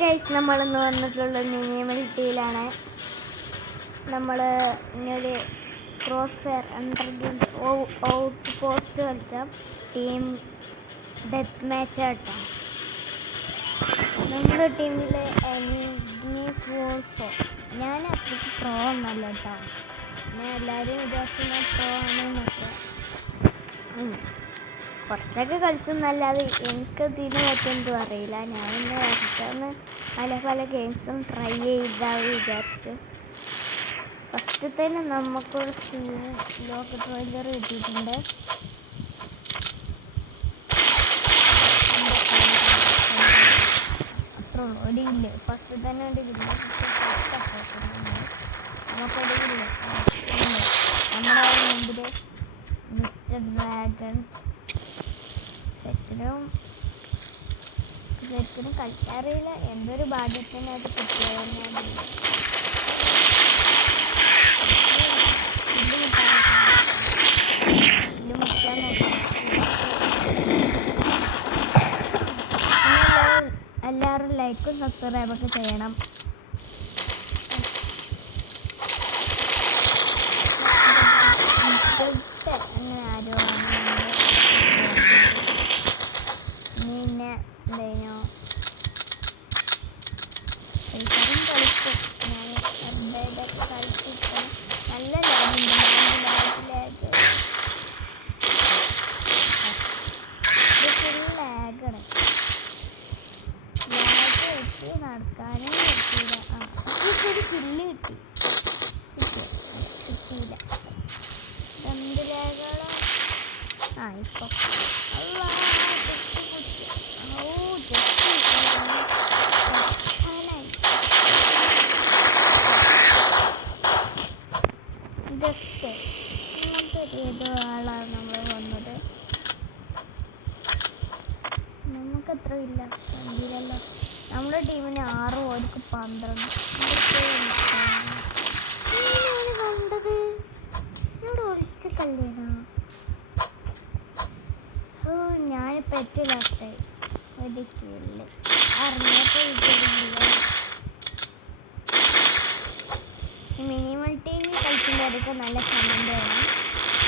Guys നമ്മളിന്ന് വന്നിട്ടുള്ള മിനിമലിറ്റിയിലാണ്. നമ്മൾ ഇങ്ങനൊരു cross fire under games out post കളിച്ച ടീം ഡെത്ത് മാച്ച് ആട്ടോ. നമ്മുടെ ടീമിൽ ഞാൻ അത്രയ്ക്ക് പ്രോ ഒന്നല്ല കേട്ടോ. ഞാൻ എല്ലാവരും വിചാരിച്ചു ഞാൻ പ്രോ ആണെന്നൊക്കെ കുറച്ചൊക്കെ കളിച്ചെന്നല്ലാതെ എനിക്കതിനെ പറ്റിയൊന്നും അറിയില്ല. ഞാനിന്ന് വെറുതെ പല ഗെയിംസും ട്രൈ ചെയ്താൽ വിചാരിച്ചു. ഫസ്റ്റ് തന്നെ നമുക്കൊരു സീന് ലോക്കറ്റ് റേഞ്ചർ കിട്ടിയിട്ടുണ്ട്. അത്ര ഉള്ളൂ, ഒരു കില്ല് ഫസ്റ്റ് തന്നെ ഒരു കില്ല്. നമുക്കൊരു കില്ല് നമ്മുടെ മുമ്പിൽ മിസ്റ്റർ ഡ്രാഗൺ ശരിക്കും കളിച്ചറിയില്ല. എന്തൊരു ഭാഗ്യത്തിന് അത് കിട്ടിയത് തന്നെ. എല്ലാവരും ലൈക്കും സബ്സ്ക്രൈബൊക്കെ ചെയ്യണം. അങ്ങനെ ആരോ പിന്നെ എന്തേനോ കളിക്കും. ഞാൻ ഇതൊക്കെ കളിച്ചിട്ട് നല്ല ലാഗുണ്ട്. ഫുൾ ലാഗാണ്. ലാഗ് വെച്ച് നടക്കാനും പറ്റില്ല. ഒരു കില്ല് കിട്ടിയില്ല. എന്ത് ലാഗാണോ ഇപ്പം ജസ്റ്റ് അങ്ങനത്തെ ഏതോ ആളാണ് നമ്മൾ വന്നത്. നമുക്കത്ര ഇല്ല കണ്ടില്ലല്ലോ. നമ്മുടെ ടീമിന് 6 ഓർക്ക് 12. കണ്ടത് ഇവിടെ ഒളിച്ച കല്ലേനാ. ഞാനിപ്പോൾ ഏറ്റവും ലാസ്റ്റായി ഒരു കില്ല് അറിഞ്ഞപ്പോൾ മിനിമൽറ്റി കളിച്ചുമ്പോഴൊക്കെ നല്ല കമൻറ്റ് വേണം.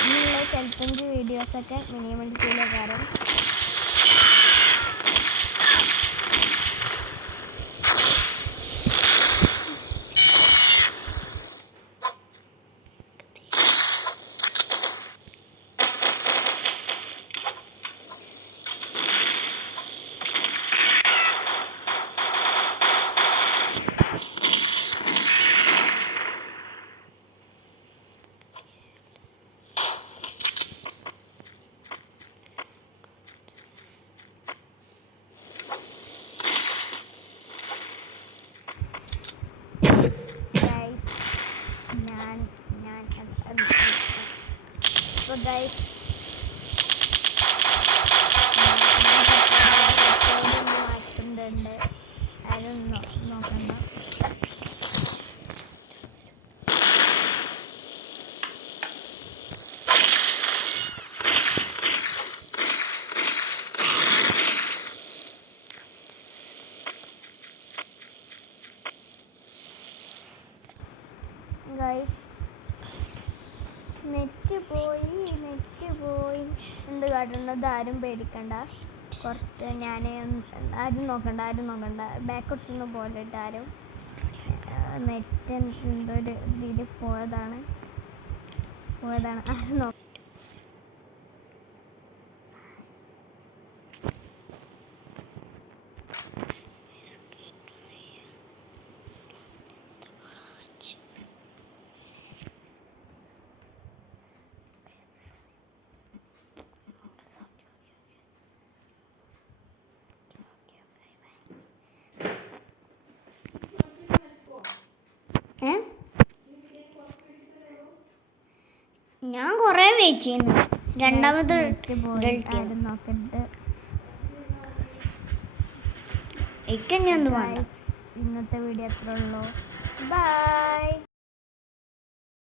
ഇനിയുള്ള ചിലപ്പോൾ വീഡിയോസൊക്കെ മിനിമൽറ്റിയിലെ കാരണം ഗൈസ് മാറ്റുന്നുണ്ട്. ആരും നോക്കണ്ട. ഗൈസ് നെറ്റ് പോയി എന്ത് കാട്ടുന്നത് ആരും പേടിക്കണ്ട. കുറച്ച് ഞാൻ ആരും നോക്കണ്ട ബാക്കോട്ടൊന്നും പോയിട്ട് ആരും നെറ്റ് എന്തൊരു ഇതിൽ പോയതാണ് ആരും നോക്ക. ഞാൻ കുറേ വെയിറ്റ് ചെയ്യുന്നു. രണ്ടാമത് നോക്കരുത്. ഇന്നത്തെ വീഡിയോ അത്രേ ഉള്ളൂ. ബൈ.